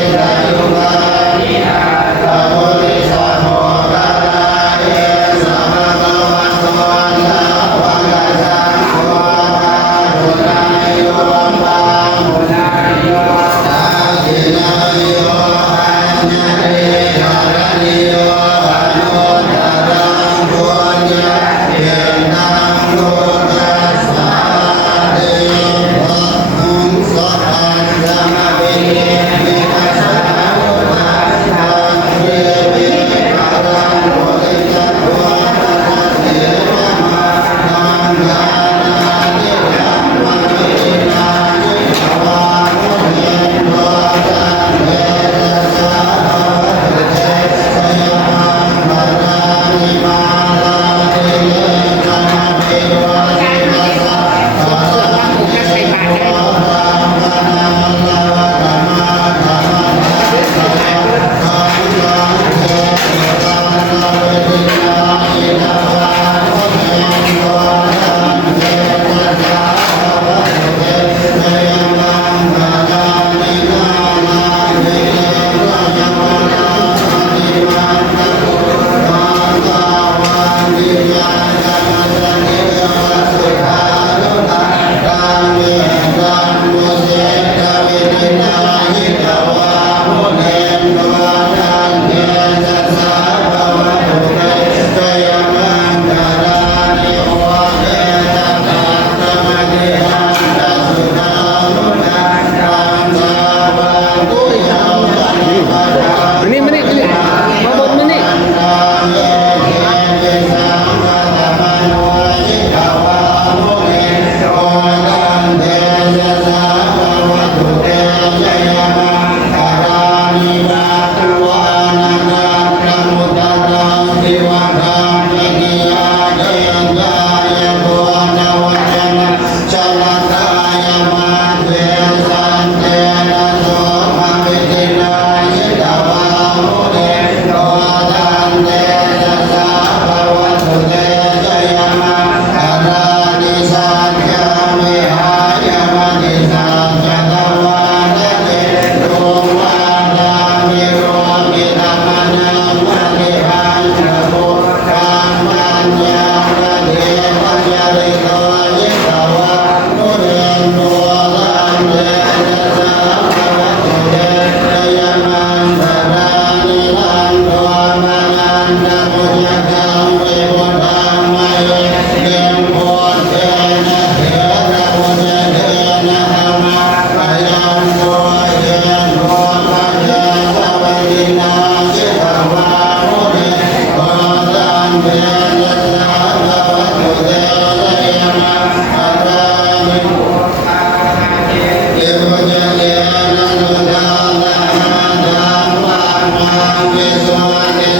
Hãy subscribe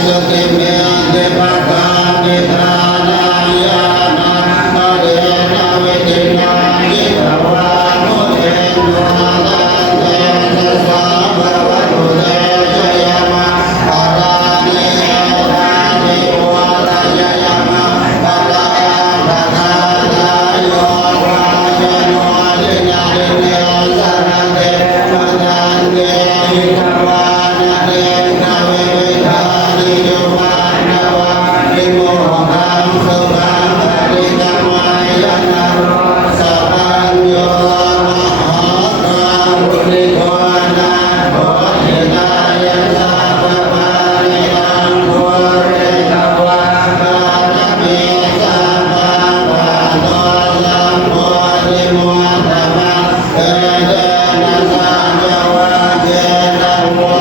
cho kênh Ghiền Mì Gõ để không bỏ lỡ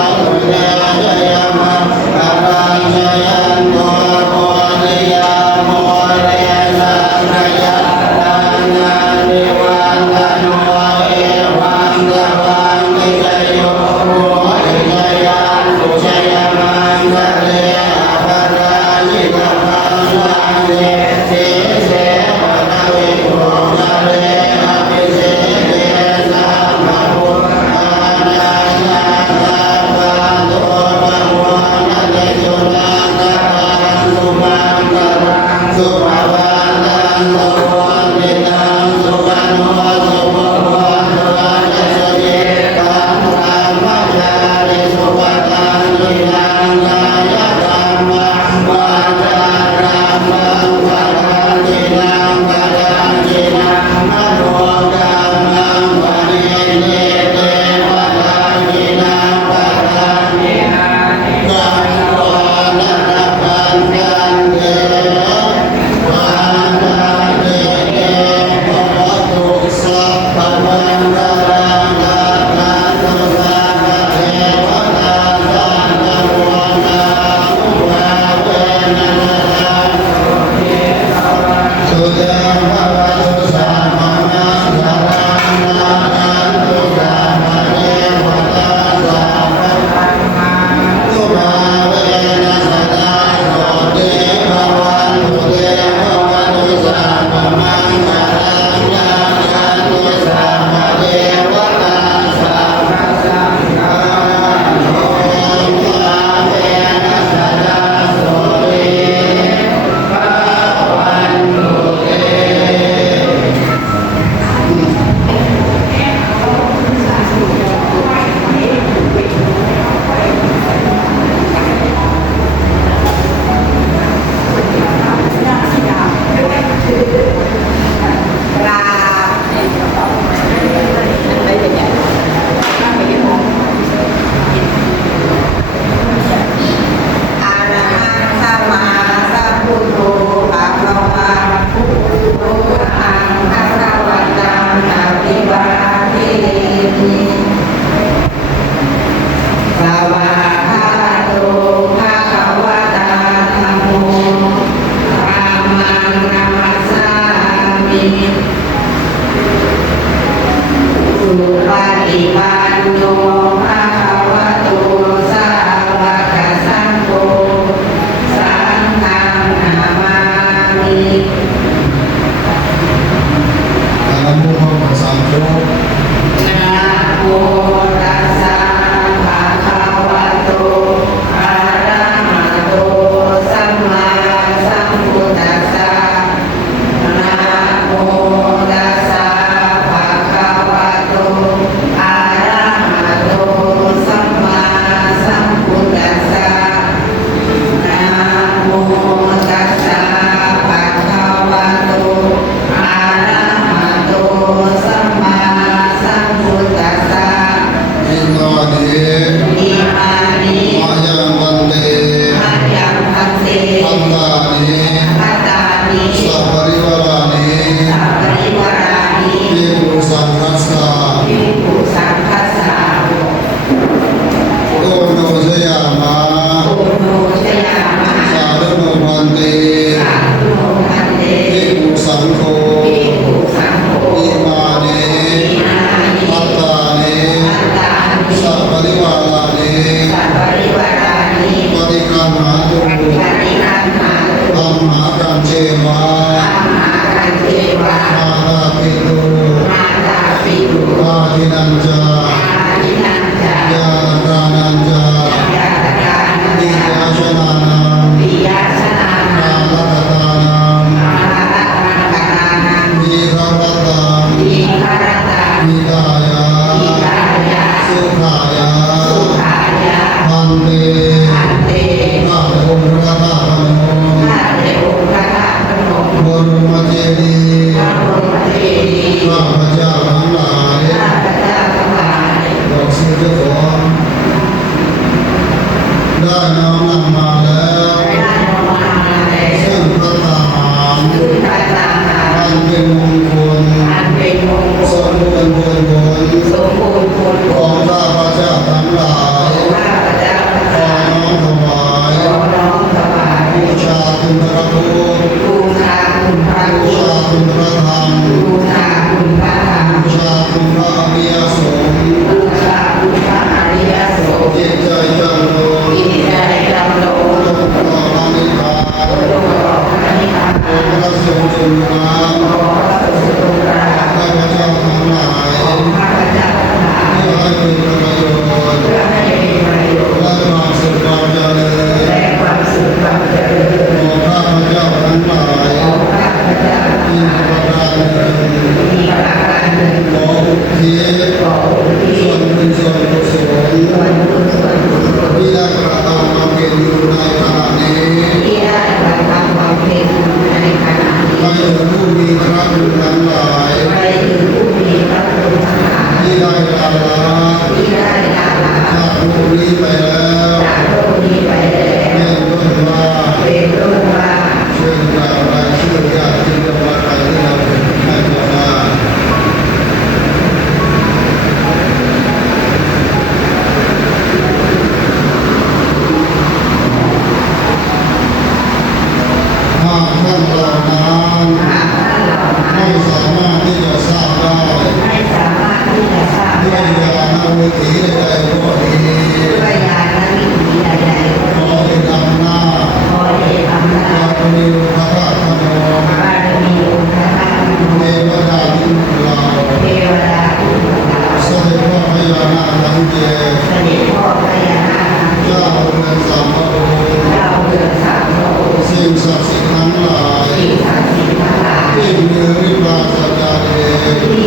ที่มี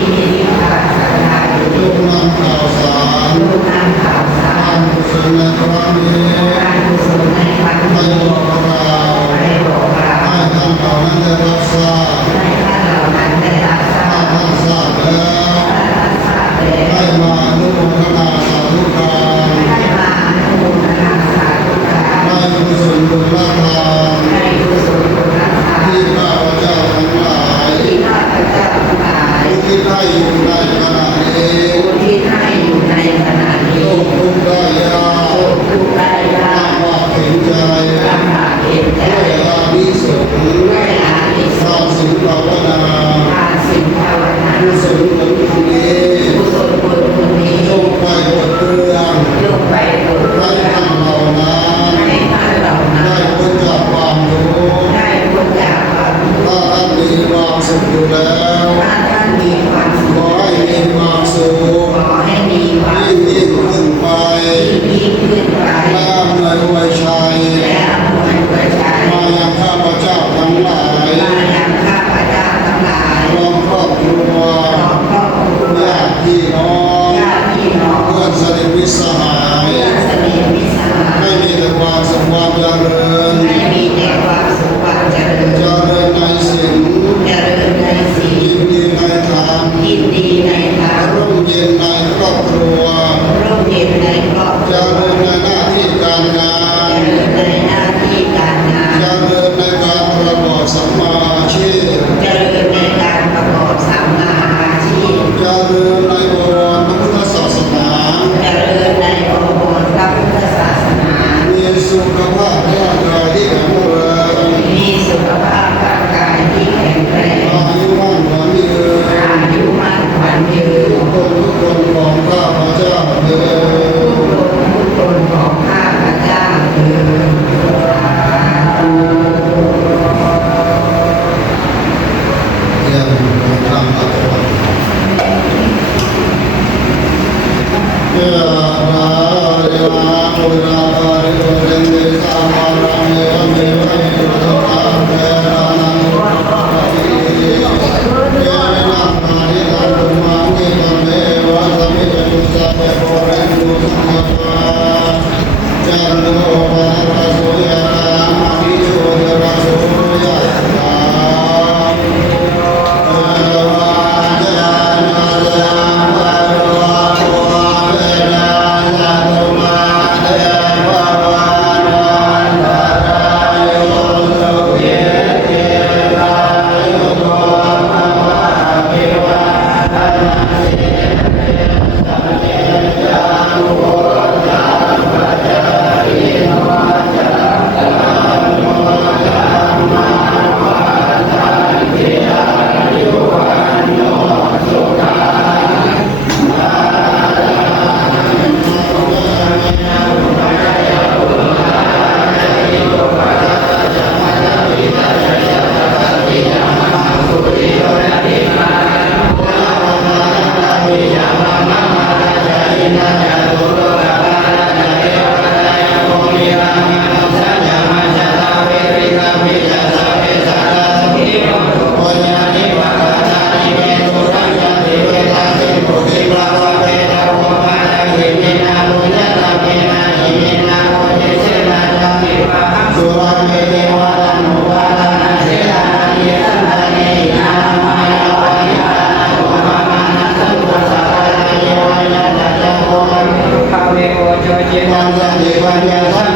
ศรัทธาอยู่ ลูกนำข่าวสาร ลูกนำข่าวสาร กุศลในครั้งนี้ การกุศลในครั้ง ให้ นี้ บอกเรา ให้บอกเรา ให้ท่านเหล่านั้นได้รับทราบ ให้ท่านเหล่านั้นได้รับทรา ถ้า บ ท่านทราบแล้ว ถ้าท่านทราบแล้ว ให้มาอนุโมทนาสาธุการ ให้มาอนุโมทนาสาธุการ ให้กุศลบุญละทาน ให้กุศลบุญรักษา ที่ข้าพเจ้าทั้งหลาย ที่ข้าพเจ้าทั้งหลาย ที่ได้อยู่ในขณะนี้ ผู้ที่ให้อยู่ในขณะนี้ โลกทุกข์ได้ยาก ทุกได้ยาก ว่าเห็นใจ ลำบากเห็นใจ ด้วยอานิสงส์ ด้วยอานิส สร้าง งส์ สิ่งภาวนา ทานสิ่งภาวนา กุศลผลบุญนี้ กุศลบุญคุณนี้ จงไปหมดเรื่อง ลงไปบน ให้ท่านเหล่านั้น ให้ท่านเหล่านั้ ได้ น พ้นจากความทุกข์ ได้พ้นจากความทุกข์ ถ้าท่านมีความสุขอยู่แล้ว ถ้าท่านมีความสุ ขอ ข ให้มีความสุข ขอให้มีความ ยิ่ง สุข ขึ้นไป ยิ่งขึ้นไป และอำนวยอวยชัย และอำนวยประชา มายังข้าพเจ้าทั้งหลาย มายังข้าพเจ้าทั้งหลาย พร้อมครอบครัว ของครอบครัว ญาติพี่น้อง ญาติพี่น้อง เพื่อนสนิทมิตรสหาย เพื่อนสนิทมิตรสหาย ให้มีแต่ความสุขความเจริญ ให้มีแต่ความสุขความเจริญ เจริญในศีล เจริญในศีล ยินดีในธรรม ยินดีในธรรม ร่มเย็นในครอบครัว ร่มเย็นในครอบค เจ รัว ริญในหน้าที่การงา เจ น ริญในหน้าที่การงาน เจริญในการประกอบสัมมาอาชีพ เจริญในการประกอบสัมมาอาชีพ เจริญในบวรพระพุทธศาสนา เจริญในบวรพระพุทธศาสนา มีสุขภาพร่างกายที่แข็งแรง มีสุขภาพร่างกายที่แข็งแรง อายุมั่นขวัญยืน อายุมั่นขวัญยืน ทุกคนของข้าพเจ้าเถิด ทุกคนของข้าพเจ้าเถิดสาธุ เยี่ยมทางอัตถะเยอะมาเยอะมาอุราบาริโอเรนเดสามาราเมวะเมวะเอตุตาเตระนังอุปปะติเยนะมาริตังตุมานิตังเมวะสมิจตุสัพเพโรเรนตุสัมปะจันโนปะระโสยะมาริโชติระโสยะตา วันยังดีวันยัง